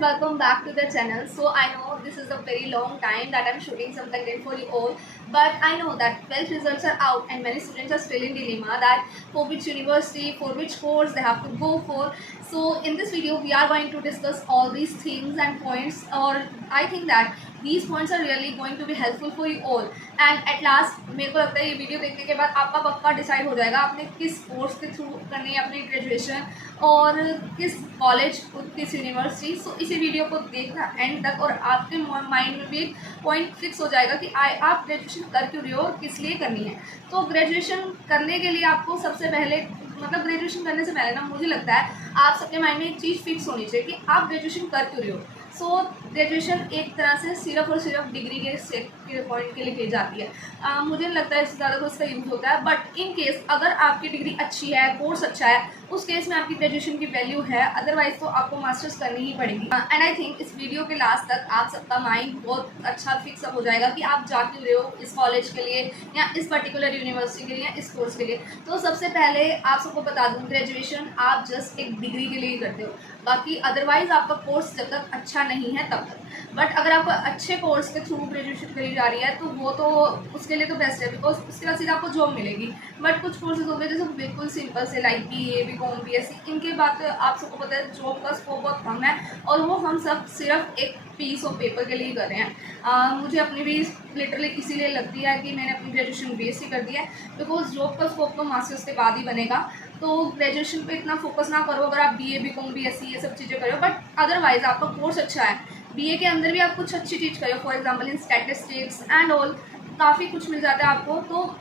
guys, welcome back to the channel. So I know this is a very long time that I'm shooting some content for you all, but I know that 12th results are out and many students are still in dilemma that for which university, for which course they have to go for. So in this video we are going to discuss all these things and points, or I think that these points are really going to be helpful for you all. And at last मेरे को लगता है ये video देखने के बाद आपका पक्का डिसाइड हो जाएगा आपने किस कोर्स के थ्रू करनी है अपनी ग्रेजुएशन और किस कॉलेज किस यूनिवर्सिटी. सो इसी वीडियो को देखना एंड तक और आपके माइंड में भी एक पॉइंट फिक्स हो जाएगा कि आप ग्रेजुएशन कर क्यों रहे हो और किस लिए करनी है. तो ग्रेजुएशन करने के लिए आपको सबसे पहले ग्रेजुएशन करने से पहले ना मुझे लगता है आप सबके माइंड में एक चीज़ फिक्स होनी चाहिए कि आप ग्रेजुएशन कर क्यों रहे हो. सो ग्रेजुएशन एक तरह से सिर्फ और सिर्फ डिग्री के पॉइंट के लिए की जाती है. मुझे नहीं लगता है इससे ज़्यादा कुछ का यूज़ होता है, बट इन केस अगर आपकी डिग्री अच्छी है, कोर्स अच्छा है, उस केस में आपकी ग्रेजुएशन की वैल्यू है. अदरवाइज तो आपको मास्टर्स करनी ही पड़ेगी. एंड आई थिंक इस वीडियो के लास्ट तक आप सबका माइंड बहुत अच्छा फिक्स अप हो जाएगा कि आप जा क्यों रहे हो इस कॉलेज के लिए या इस पर्टिकुलर यूनिवर्सिटी के लिए या इस कोर्स के लिए. तो सबसे पहले आप सबको बता दूँ, ग्रेजुएशन आप जस्ट एक डिग्री के लिए ही करते हो. बाकी अदरवाइज आपका कोर्स जब तक अच्छा नहीं है तब तक. बट अगर आपको अच्छे कोर्स के थ्रू ग्रेजुएशन करी जा रही है तो वो तो उसके लिए तो बेस्ट है, बिकॉज उसके बाद सीधा आपको जॉब मिलेगी. बट कुछ कोर्सेज हो गए जैसे बिल्कुल सिंपल से लाइक BA, BCom, BSc, इनके बाद आप सबको पता है जॉब का स्कोप बहुत कम है और वो हम सब सिर्फ एक पीस ऑफ पेपर के लिए ही कर रहे हैं. मुझे अपनी भी लिटरली इसीलिए लगती है कि मैंने अपनी ग्रेजुएशन BSc कर दी है, बिकॉज जॉब का स्कोप तो मास्टर्स के बाद ही बनेगा. तो ग्रेजुएशन पे इतना फोकस ना करो अगर आप BA, BCom, BSc ये सब चीज़ें करो. बट अदरवाइज आपका कोर्स अच्छा है, BA के अंदर भी आप कुछ अच्छी चीज़ करो, for example in statistics and all, काफ़ी कुछ मिल जाता है आपको. तो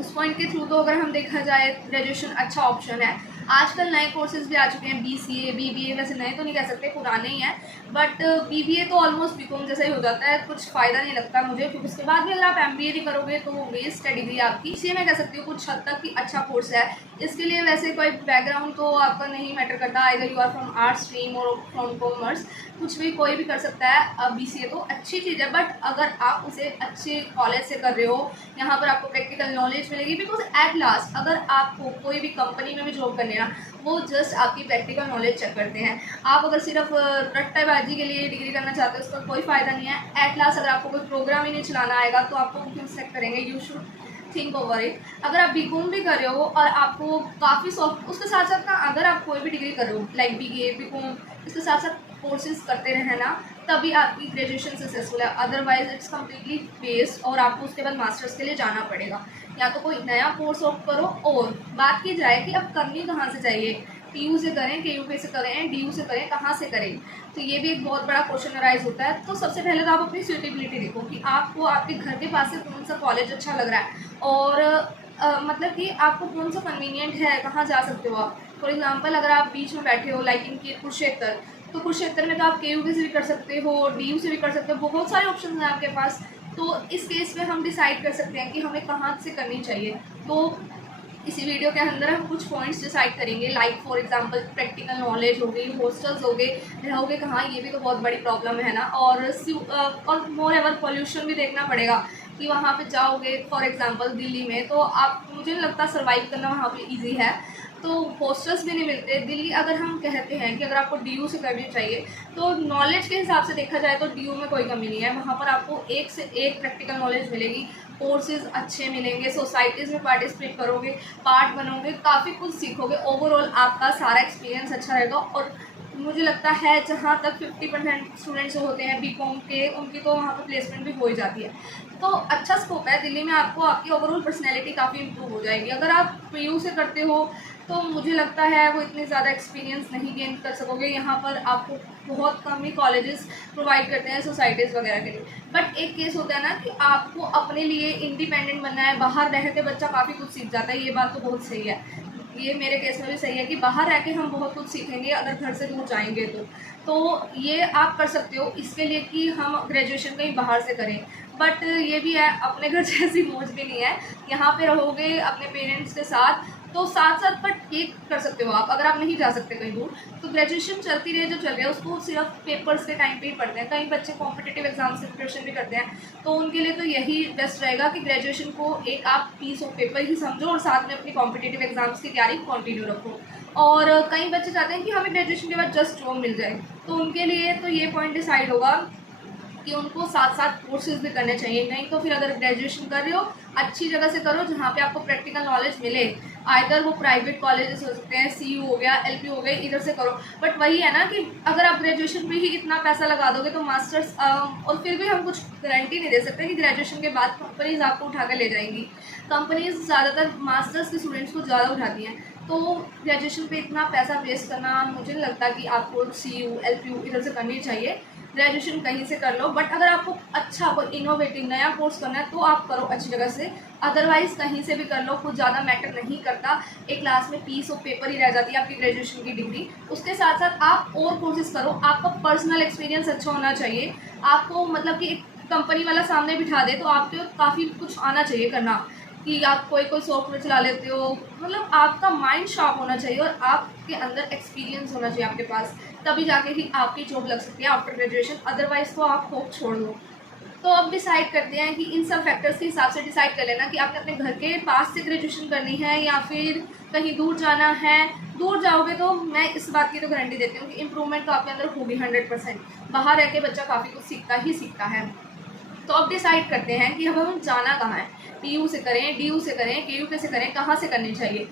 उस पॉइंट के थ्रू तो अगर हम देखा जाए ग्रेजुएशन अच्छा ऑप्शन है. आजकल नए कोर्सेज भी आ चुके हैं, BCA, BBA, वैसे नए तो नहीं कह सकते, पुराने ही हैं. बट BBA तो ऑलमोस्ट BCom जैसा ही हो जाता है, कुछ फ़ायदा नहीं लगता मुझे, क्योंकि उसके बाद भी अगर आप MBA भी करोगे तो वो वेस्ट है डिग्री आपकी. इसलिए मैं कह सकती हूँ कुछ हद तक कि अच्छा कोर्स है. इसके लिए वैसे कोई बैकग्राउंड तो आपका नहीं मैटर करता, either you are from arts stream और फ्रॉम कॉमर्स, कुछ भी कोई भी कर सकता है. BCA तो अच्छी चीज़ है, बट अगर आप उसे अच्छे कॉलेज से कर रहे हो, यहाँ पर आपको प्रैक्टिकल नॉलेज मिलेगी. बिकॉज एट लास्ट अगर आपको कोई भी कंपनी में भी जॉब करनी है ना, वो जस्ट आपकी प्रैक्टिकल नॉलेज चेक करते हैं. आप अगर सिर्फ रट्टेबाजी के लिए डिग्री करना चाहते हो उसका कोई फ़ायदा नहीं है. एट लास्ट अगर आपको कोई प्रोग्राम ही नहीं चलाना आएगा तो आपको क्यों सेलेक्ट करेंगे. You should think over it. अगर आप BCom भी कर रहे हो और आपको काफ़ी सॉफ्ट, उसके साथ साथ ना अगर आप कोई भी डिग्री कर रहे हो लाइक BA, BCom, इसके साथ साथ कोर्सेज करते रहे ना, तभी आपकी ग्रेजुएशन सक्सेसफुल है. अदरवाइज इट्स कम्प्लीटली वेस्ट और आपको उसके बाद मास्टर्स के लिए जाना पड़ेगा. या तो कोई नया कोर्स ऑप्ट करो. और बात की जाए कि अब करनी कहाँ से चाहिए, TU से करें, KUK से करें, DU से करें, कहाँ से करें, तो ये भी एक बहुत बड़ा क्वेश्चन अराइज होता है. तो सबसे पहले तो आप अपनी सूटेबिलिटी देखो कि आपको आपके घर के पास से कौन सा कॉलेज अच्छा लग रहा है और मतलब कि आपको कौन सा कन्वीनियंट है, कहाँ जा सकते हो आप. फॉर एग्जांपल अगर आप बीच में बैठे हो लाइक इन कुरुक्षेत्र, तो कुरुक्षेत्र में तो आप KUK से भी कर सकते हो, DU से भी कर सकते हो, बहुत सारे ऑप्शन हैं आपके पास. तो इस केस में हम डिसाइड कर सकते हैं कि हमें कहाँ से करनी चाहिए. तो इसी वीडियो के अंदर हम कुछ पॉइंट्स डिसाइड करेंगे, like for example practical knowledge हो गई, हॉस्टल्स हो गए, रहोगे कहाँ, ये भी तो बहुत बड़ी प्रॉब्लम है ना. और मोर एवर पॉल्यूशन भी देखना पड़ेगा कि वहाँ पे जाओगे फॉर एग्जांपल दिल्ली में, तो आप, मुझे नहीं लगता सर्वाइव करना वहाँ पे इजी है. तो हॉस्टल्स भी नहीं मिलते दिल्ली. अगर हम कहते हैं कि अगर आपको DU से करनी चाहिए तो नॉलेज के हिसाब से देखा जाए तो DU में कोई कमी नहीं है. वहाँ पर आपको एक से एक प्रैक्टिकल नॉलेज मिलेगी, कोर्सेज अच्छे मिलेंगे, सोसाइटीज़ में पार्टिसिपेट करोगे, पार्ट बनोगे, काफ़ी कुछ सीखोगे. ओवरऑल आपका सारा एक्सपीरियंस अच्छा रहेगा. और मुझे लगता है जहाँ तक 50% स्टूडेंट्स जो होते हैं BCom के, उनकी तो वहाँ पर प्लेसमेंट भी हो ही जाती है. तो अच्छा स्कोप है दिल्ली में. आपको आपकी ओवरऑल पर्सनैलिटी काफ़ी इंप्रूव हो जाएगी. अगर आप PU से करते हो तो मुझे लगता है वो इतनी ज़्यादा एक्सपीरियंस नहीं गेन कर सकोगे. यहाँ पर आपको बहुत कम ही कॉलेजेस प्रोवाइड करते हैं सोसाइटीज़ वगैरह के लिए. बट एक केस होता है ना कि आपको अपने लिए इंडिपेंडेंट बनना है. बाहर रह के बच्चा काफ़ी कुछ सीख जाता है, ये बात तो बहुत सही है. ये मेरे केस में भी सही है कि बाहर रह के हम बहुत कुछ सीखेंगे अगर घर से दूर जाएंगे तो ये आप कर सकते हो. इसके लिए कि हम ग्रेजुएशन कहीं बाहर से करें. बट ये भी है, अपने घर जैसी मौज भी नहीं है. यहाँ पे रहोगे अपने पेरेंट्स के साथ तो साथ साथ बट ये कर सकते हो आप. अगर आप नहीं जा सकते कहीं दूर तो ग्रेजुएशन चलती रहे जो चल रहा है, उसको सिर्फ पेपर्स के टाइम पे ही पढ़ते हैं. कई बच्चे कॉम्पिटिटिव एग्जाम्स की प्रिपरेशन भी करते हैं, तो उनके लिए तो यही बेस्ट रहेगा कि ग्रेजुएशन को एक आप पीस ऑफ पेपर ही समझो और साथ में अपनी कॉम्पिटिटिव एग्जाम्स की तैयारी कंटिन्यू रखो. और कई बच्चे चाहते हैं कि हमें ग्रेजुएशन के बाद जस्ट जॉब मिल जाए, तो उनके लिए तो ये पॉइंट डिसाइड होगा कि उनको साथ साथ कोर्सेज भी करने चाहिए। नहीं तो फिर अगर ग्रेजुएशन कर रहे हो अच्छी जगह से करो जहाँ पे आपको प्रैक्टिकल नॉलेज मिले। आइदर वो प्राइवेट कॉलेजेस हो सकते हैं, CU हो गया, LP हो गए, इधर से करो। बट वही है ना कि अगर आप ग्रेजुएशन पे ही इतना पैसा लगा दोगे तो मास्टर्स और फिर भी हम कुछ गारंटी नहीं दे सकते कि ग्रेजुएशन के बाद कंपनीज आपको उठा कर ले जाएंगी। कंपनीज ज़्यादातर मास्टर्स के स्टूडेंट्स को ज़्यादा उठाती हैं, तो ग्रेजुएशन पे इतना पैसा वेस्ट करना मुझे नहीं लगता कि आपको CU LPU इधर से करनी चाहिए। ग्रेजुएशन कहीं से कर लो, बट अगर आपको अच्छा कोई इनोवेटिव नया कोर्स करना है तो आप करो अच्छी जगह से, अदरवाइज़ कहीं से भी कर लो, कुछ ज़्यादा मैटर नहीं करता। एक क्लास में पीस ऑफ पेपर ही रह जाती है आपकी ग्रेजुएशन की डिग्री। उसके साथ साथ आप और कोर्सेज करो, आपका पर्सनल एक्सपीरियंस अच्छा होना चाहिए। आपको मतलब कि एक कंपनी वाला सामने बिठा दे तो आपको काफ़ी कुछ आना चाहिए करना, कि आप कोई सॉफ्टवेयर चला लेते हो, मतलब आपका माइंड शार्प होना चाहिए और आपके अंदर एक्सपीरियंस होना चाहिए आपके पास, तभी जाके ही आपकी जॉब लग सकती है आफ्टर ग्रेजुएशन। अदरवाइज़ तो आप होप छोड़ दो। तो अब डिसाइड करते हैं कि इन सब फैक्टर्स के हिसाब से डिसाइड कर लेना कि आपने अपने घर के पास से ग्रेजुएशन करनी है या फिर कहीं दूर जाना है। दूर जाओगे तो मैं इस बात की तो गारंटी देती हूँ कि इम्प्रूवमेंट तो आपके अंदर होगी 100%। बाहर रह के बच्चा काफ़ी कुछ सीखता है। तो अब डिसाइड करते हैं कि हम जाना कहाँ है, PU से करें, DU से करें, KUK से करें, कहाँ से करनी चाहिए।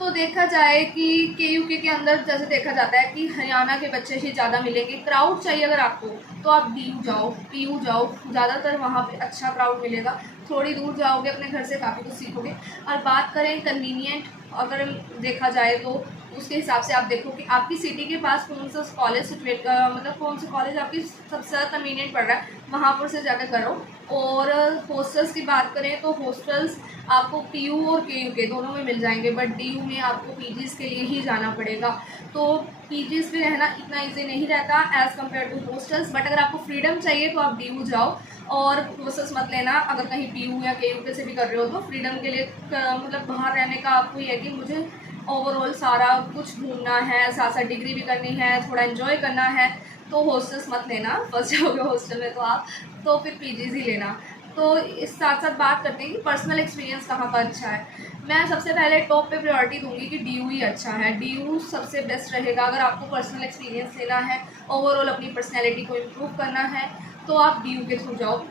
तो देखा जाए कि KUK के अंदर जैसे देखा जाता है कि हरियाणा के बच्चे ही ज़्यादा मिलेंगे। क्राउड चाहिए अगर आपको तो आप DU जाओ, PU जाओ, ज़्यादातर वहाँ पे अच्छा क्राउड मिलेगा। थोड़ी दूर जाओगे अपने घर से काफ़ी कुछ सीखोगे। और बात करें कन्वीनियंट, अगर देखा जाए तो उसके हिसाब से आप देखो कि आपकी सिटी के पास कौन सा कॉलेज मतलब कौन सा कॉलेज आपकी सबसे ज़्यादा कन्वीनियंट पड़ रहा है, वहाँ पर से जाकर करो। और हॉस्टल्स की बात करें तो हॉस्टल्स आपको PU और KUK दोनों में मिल जाएंगे, बट DU में आपको PGs के लिए ही जाना पड़ेगा। तो PGs पे रहना इतना ईजी नहीं रहता as compare to hostels. But अगर आपको फ्रीडम चाहिए तो आप DU जाओ और हॉस्टल्स मत लेना। अगर कहीं PU या KUK से भी कर रहे हो तो फ्रीडम के लिए मतलब बाहर रहने का आपको ये है कि मुझे ओवरऑल सारा कुछ घूमना है, साथ साथ डिग्री भी करनी है, थोड़ा एंजॉय करना है, तो हॉस्टल्स मत लेना। फंस जाओगे हॉस्टल में तो आप, तो फिर PGs ही लेना। तो इस साथ साथ बात करते हैं कि पर्सनल एक्सपीरियंस कहाँ पर अच्छा है। मैं सबसे पहले टॉप पे प्रायोरिटी दूंगी कि DU ही अच्छा है। DU सबसे बेस्ट रहेगा अगर आपको पर्सनल एक्सपीरियंस लेना है, ओवरऑल अपनी पर्सनैलिटी को इम्प्रूव करना है, तो आप DU के थ्रू जाओ।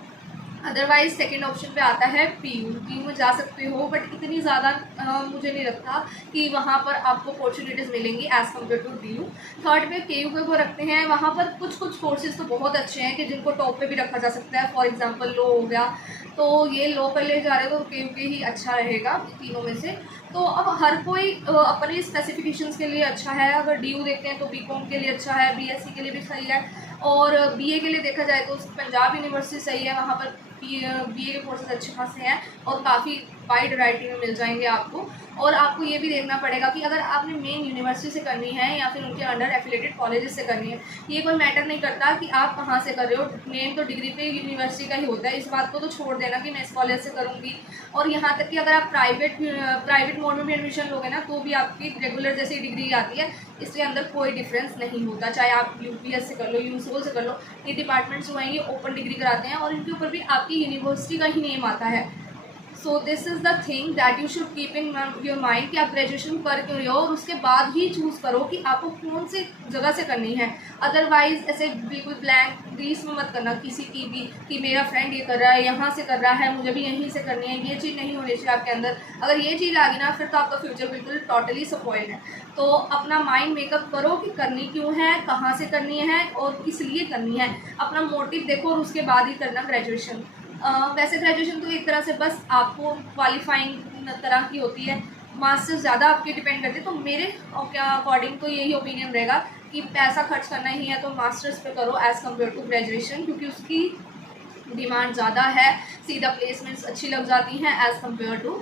अदरवाइज़ सेकेंड ऑप्शन पे आता है PU में जा सकते हो, बट इतनी ज़्यादा मुझे नहीं लगता कि वहाँ पर आपको अपॉर्चुनिटीज़ मिलेंगी as compare to DU। Third पे KUK को रखते हैं। वहाँ पर कुछ कोर्सेज़ तो बहुत अच्छे हैं कि जिनको टॉप पे भी रखा जा सकता है। फॉर एग्जांपल लो हो गया, तो ये लो पर ले जा रहे हो तो KUK ही अच्छा रहेगा तीनों में से। तो अब हर कोई अपने स्पेसिफिकेशंस के लिए अच्छा है। अगर DU देखते हैं तो BCom के लिए अच्छा है, BSc के लिए भी सही है, और BA के लिए देखा जाए तो पंजाब यूनिवर्सिटी सही है। वहाँ पर BA के कोर्सेज अच्छे खासे हैं और काफ़ी वाइड वैरायटी में मिल जाएंगे आपको। और आपको ये भी देखना पड़ेगा कि अगर आपने मेन यूनिवर्सिटी से करनी है या फिर उनके अंडर एफिलेटेड कॉलेजेस से करनी है, ये कोई मैटर नहीं करता कि आप कहाँ से कर रहे हो। मेन तो डिग्री पे यूनिवर्सिटी का ही होता है। इस बात को तो छोड़ देना कि मैं इस कॉलेज से करूँगी। और यहाँ तक कि अगर आप प्राइवेट मोड में भी एडमिशन लोगे ना तो भी आपकी रेगुलर जैसी डिग्री आती है। इसके अंदर कोई डिफरेंस नहीं होता, चाहे आप UPS से कर लो, USOL से कर लो। ये डिपार्टमेंट्स जो हैं ये ओपन डिग्री कराते हैं और इनके ऊपर भी आपकी यूनिवर्सिटी का ही नेम आता है। So this is the thing that you should keep in your mind कि आप ग्रेजुएशन कर क्यों रहे हो, और उसके बाद ही चूज़ करो कि आपको कौन सी जगह से करनी है। अदरवाइज ऐसे बिल्कुल ब्लैंक ग्रीस में मत करना किसी की भी कि मेरा फ्रेंड ये कर रहा है, यहाँ से कर रहा है, मुझे भी यहीं से करनी है। ये चीज़ नहीं होनी चाहिए आपके अंदर। अगर ये चीज़ आ गई ना फिर तो आपका फ्यूचर बिल्कुल टोटली स्पॉइल्ड है। तो अपना माइंड मेकअप करो कि करनी क्यों है, कहाँ से करनी है और किस लिए करनी है। अपना मोटिव देखो और उसके बाद ही करना ग्रेजुएशन। वैसे ग्रेजुएशन तो एक तरह से बस आपको क्वालिफाइंग तरह की होती है, मास्टर्स ज़्यादा आपके डिपेंड करते हैं। तो मेरे अकॉर्डिंग तो यही ओपिनियन रहेगा कि पैसा खर्च करना ही है तो मास्टर्स पे करो एज़ कम्पेयर टू ग्रेजुएशन, क्योंकि उसकी डिमांड ज़्यादा है, सीधा प्लेसमेंट्स अच्छी लग जाती हैं as compare to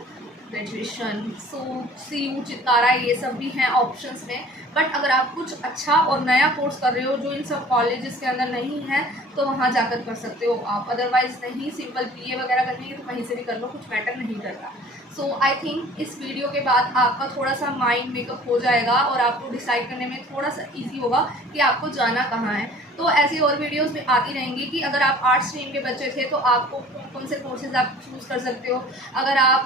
graduation. So CU चित्तारा ये सब भी हैं ऑप्शंस में। बट अगर आप कुछ अच्छा और नया कोर्स कर रहे हो जो इन सब कॉलेजेस के अंदर नहीं है तो वहाँ जाकर कर सकते हो आप। अदरवाइज़ नहीं, सिंपल BA वगैरह करनी है तो कहीं से भी कर लो, कुछ मैटर नहीं करता। सो आई थिंक इस वीडियो के बाद आपका थोड़ा सा माइंड मेकअप हो जाएगा और आपको डिसाइड करने में थोड़ा सा इजी होगा कि आपको जाना कहाँ है। तो ऐसी और वीडियोस में आती रहेंगी कि अगर आप आर्ट्स स्ट्रीम के बच्चे थे तो आपको कौन से कोर्सेज आप चूज़ कर सकते हो, अगर आप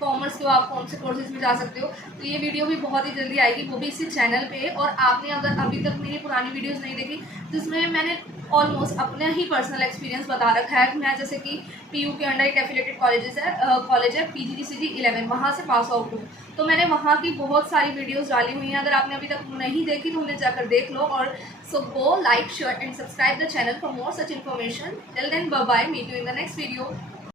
कॉमर्स के हो आप कौन से कोर्सेज में जा सकते हो। तो ये वीडियो भी बहुत ही जल्दी आएगी, वो भी इसी चैनल पे। और आपने अगर अभी तक मेरी पुरानी वीडियोस नहीं देखी जिसमें मैंने ऑलमोस्ट अपने ही पर्सनल एक्सपीरियंस बता रखा है। मैं जैसे कि पीयू के अंडर एक एफिलेटेड कॉलेज है PGDCG 11, वहाँ से पास आउट हूँ। तो मैंने वहाँ की बहुत सारी वीडियोस डाली हुई हैं, अगर आपने अभी तक नहीं देखी तो उन्हें जाकर देख लो। और so go like share and subscribe the channel for more such information. Till then bye bye, meet you in the next video.